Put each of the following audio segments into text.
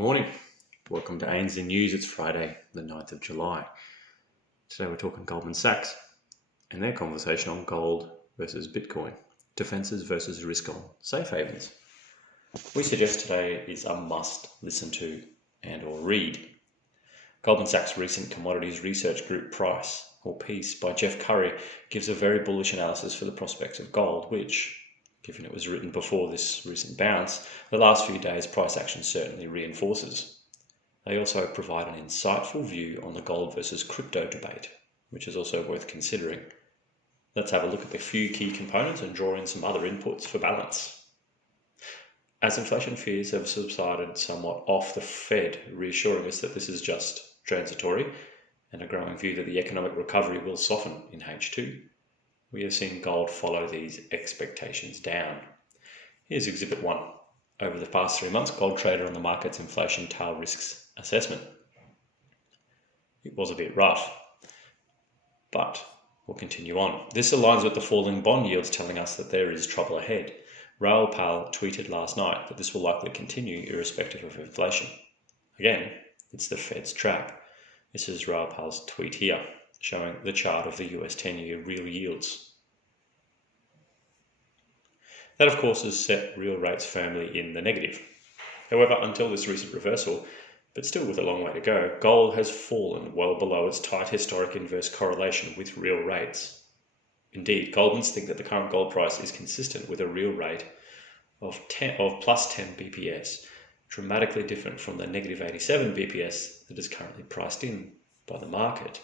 morning. Welcome to ANZ News. It's Friday, the 9th of July. Today we're talking Goldman Sachs and their conversation on gold versus Bitcoin, defenses versus risk on safe havens. We suggest today is a must listen to and or read. Goldman Sachs' recent Commodities Research Group price or piece by Jeff Currie gives a very bullish analysis for the prospects of gold, which, given it was written before this recent bounce, the last few days' price action certainly reinforces. They also provide an insightful view on the gold versus crypto debate, which is also worth considering. Let's have a look at the few key components and draw in some other inputs for balance. As inflation fears have subsided somewhat off the Fed, reassuring us that this is just transitory, and a growing view that the economic recovery will soften in H2, we have seen gold follow these expectations down. Here's Exhibit 1. Over the past 3 months, gold traded on the market's inflation tail risks assessment. It was a bit rough, but we'll continue on. This aligns with the falling bond yields telling us that there is trouble ahead. Raoul Pal tweeted last night that this will likely continue irrespective of inflation. Again, it's the Fed's trap. This is Raoul Pal's tweet here, showing the chart of the US 10-year real yields. That, of course, has set real rates firmly in the negative. However, until this recent reversal, but still with a long way to go, gold has fallen well below its tight historic inverse correlation with real rates. Indeed, Goldmans think that the current gold price is consistent with a real rate of plus 10 BPS, dramatically different from the negative 87 BPS that is currently priced in by the market.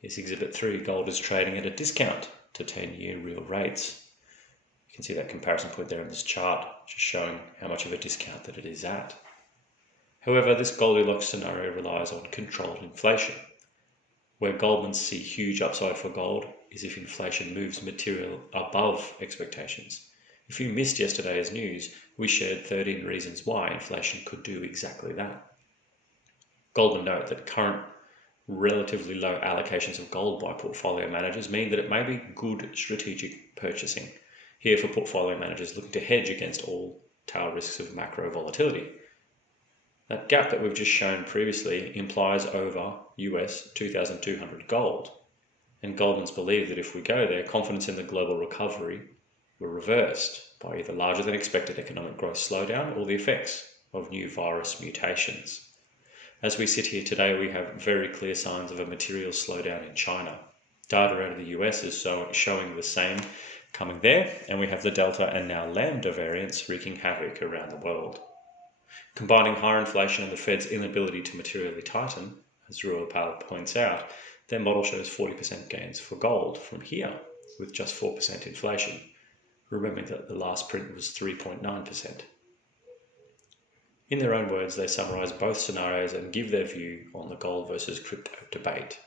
Here's Exhibit 3. Gold is trading at a discount to 10-year real rates. You can see that comparison point there in this chart, just showing how much of a discount that it is at. However, this Goldilocks scenario relies on controlled inflation. Where Goldmans see huge upside for gold is if inflation moves material above expectations. If you missed yesterday's news, we shared 13 reasons why inflation could do exactly that. Goldman note that current relatively low allocations of gold by portfolio managers mean that it may be good strategic purchasing here for portfolio managers looking to hedge against all tail risks of macro volatility. That gap that we've just shown previously implies over US 2,200 gold, and Goldmans believe that if we go there, confidence in the global recovery were reversed by either larger than expected economic growth slowdown or the effects of new virus mutations. As we sit here today, we have very clear signs of a material slowdown in China. Data out of the US is showing the same coming there, and we have the Delta and now Lambda variants wreaking havoc around the world. Combining higher inflation and the Fed's inability to materially tighten, as Raoul Pal points out, their model shows 40% gains for gold from here, with just 4% inflation, remembering that the last print was 3.9%. In their own words, they summarise both scenarios and give their view on the gold versus crypto debate.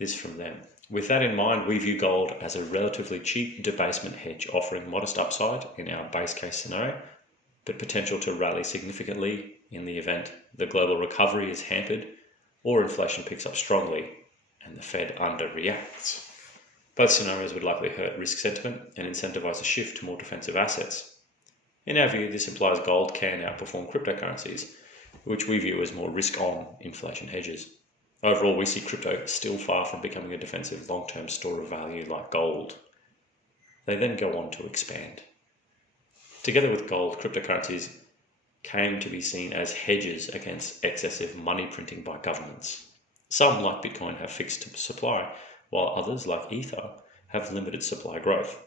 This from them. With that in mind, we view gold as a relatively cheap debasement hedge offering modest upside in our base case scenario, but potential to rally significantly in the event the global recovery is hampered or inflation picks up strongly and the Fed underreacts. Both scenarios would likely hurt risk sentiment and incentivise a shift to more defensive assets. In our view, this implies gold can outperform cryptocurrencies, which we view as more risk-on inflation hedges. Overall, we see crypto still far from becoming a defensive long-term store of value like gold. They then go on to expand. Together with gold, cryptocurrencies came to be seen as hedges against excessive money printing by governments. Some, like Bitcoin, have fixed supply, while others, like Ether, have limited supply growth.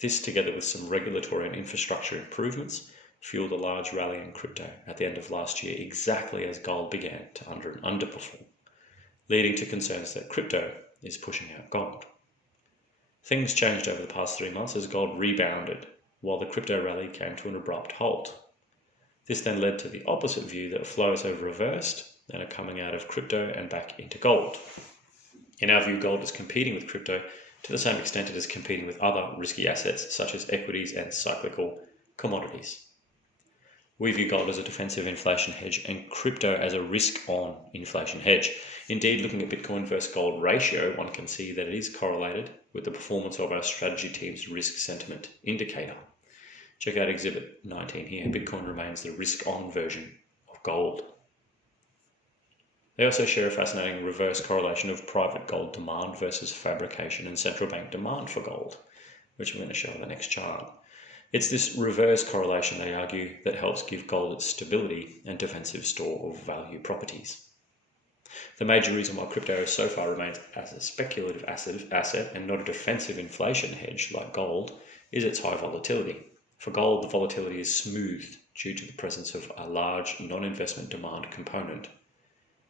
This, together with some regulatory and infrastructure improvements, fueled a large rally in crypto at the end of last year, exactly as gold began to underperform, leading to concerns that crypto is pushing out gold. Things changed over the past 3 months as gold rebounded, while the crypto rally came to an abrupt halt. This then led to the opposite view that flows have reversed and are coming out of crypto and back into gold. In our view, gold is competing with crypto to the same extent it is competing with other risky assets such as equities and cyclical commodities. We view gold as a defensive inflation hedge and crypto as a risk-on inflation hedge. Indeed, looking at Bitcoin versus gold ratio, one can see that it is correlated with the performance of our strategy team's risk sentiment indicator. Check out Exhibit 19 here. Bitcoin remains the risk-on version of gold. They also share a fascinating reverse correlation of private gold demand versus fabrication and central bank demand for gold, which I'm going to show on the next chart. It's this reverse correlation, they argue, that helps give gold its stability and defensive store of value properties. The major reason why crypto so far remains as a speculative asset and not a defensive inflation hedge like gold is its high volatility. For gold, the volatility is smoothed due to the presence of a large non-investment demand component.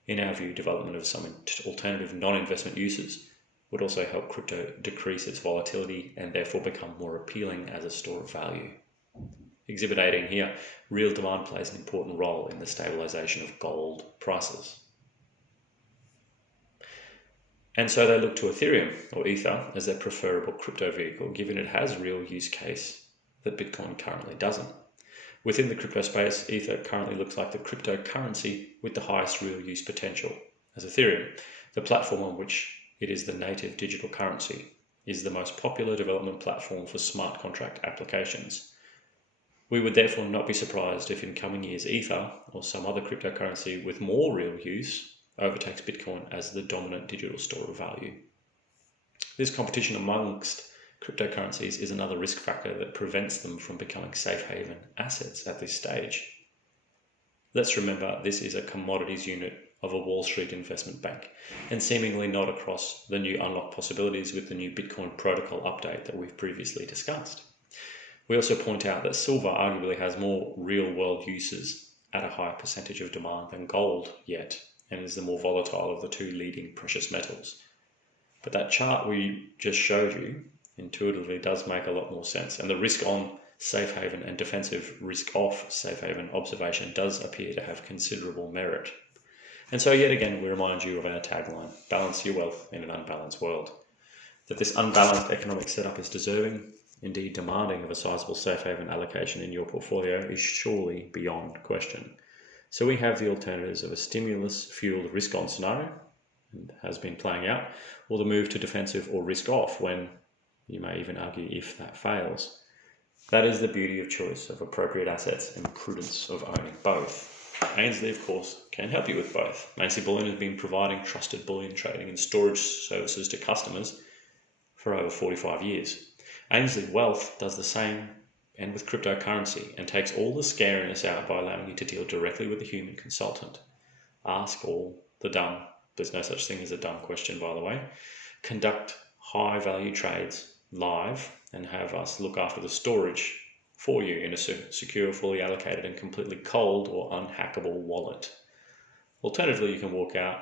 In our view, development of some alternative non-investment uses would also help crypto decrease its volatility and therefore become more appealing as a store of value. Exhibit 18 here, real demand plays an important role in the stabilization of gold prices. And so they look to Ethereum, or Ether, as their preferable crypto vehicle, given it has real use case that Bitcoin currently doesn't. Within the crypto space, Ether currently looks like the cryptocurrency with the highest real use potential, as Ethereum, the platform on which it is the native digital currency, is the most popular development platform for smart contract applications. We would therefore not be surprised if in coming years Ether, or some other cryptocurrency with more real use, overtakes Bitcoin as the dominant digital store of value. This competition amongst cryptocurrencies is another risk factor that prevents them from becoming safe haven assets at this stage. Let's remember this is a commodities unit of a Wall Street investment bank, and seemingly not across the new unlocked possibilities with the new Bitcoin protocol update that we've previously discussed. We also point out that silver arguably has more real-world uses at a higher percentage of demand than gold yet, and is the more volatile of the two leading precious metals. But that chart we just showed you intuitively does make a lot more sense, and the risk on safe haven and defensive risk off safe haven observation does appear to have considerable merit. And so yet again we remind you of our tagline, balance your wealth in an unbalanced world. That this unbalanced economic setup is deserving, indeed demanding, of a sizable safe haven allocation in your portfolio is surely beyond question. So we have the alternatives of a stimulus fueled risk on scenario, and has been playing out, or the move to defensive or risk off when, you may even argue, if that fails. That is the beauty of choice of appropriate assets and prudence of owning both. Ainsley, of course, can help you with both. Ainsley Bullion has been providing trusted bullion trading and storage services to customers for over 45 years. Ainsley Wealth does the same, and with cryptocurrency, and takes all the scariness out by allowing you to deal directly with a human consultant. Ask all the dumb, there's no such thing as a dumb question, by the way. Conduct high value trades live and have us look after the storage for you in a secure, fully allocated and completely cold or unhackable wallet. Alternatively, you can walk out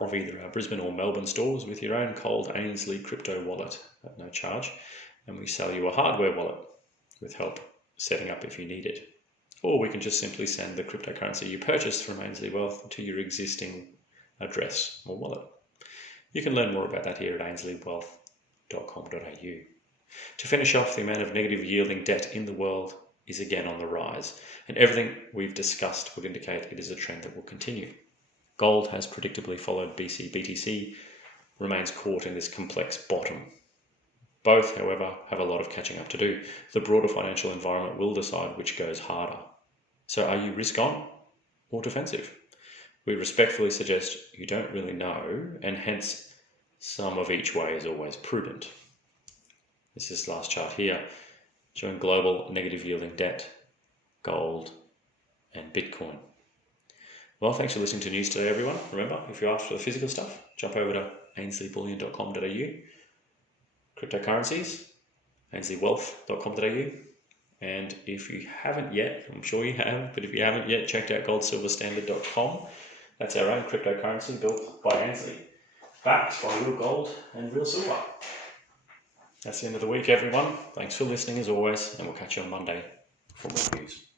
of either our Brisbane or Melbourne stores with your own cold Ainsley crypto wallet at no charge, and we sell you a hardware wallet with help setting up if you need it. Or we can just simply send the cryptocurrency you purchased from Ainsley Wealth to your existing address or wallet. You can learn more about that here at ainsleywealth.com.au. To finish off, the amount of negative yielding debt in the world is again on the rise, and everything we've discussed would indicate it is a trend that will continue. Gold has predictably followed BTC, remains caught in this complex bottom. Both, however, have a lot of catching up to do. The broader financial environment will decide which goes harder. So are you risk on or defensive? We respectfully suggest you don't really know, and hence some of each way is always prudent. This is this last chart here, showing global negative yielding debt, gold, and Bitcoin. Well, thanks for listening to news today, everyone. Remember, if you're after the physical stuff, jump over to ainsleyBullion.com.au. Cryptocurrencies, ainsleywealth.com.au. And if you haven't yet, I'm sure you have, but if you haven't yet checked out goldsilverstandard.com, that's our own cryptocurrency built by Ainsley, backed by real gold and real silver. That's the end of the week, everyone. Thanks for listening as always, and we'll catch you on Monday for more news.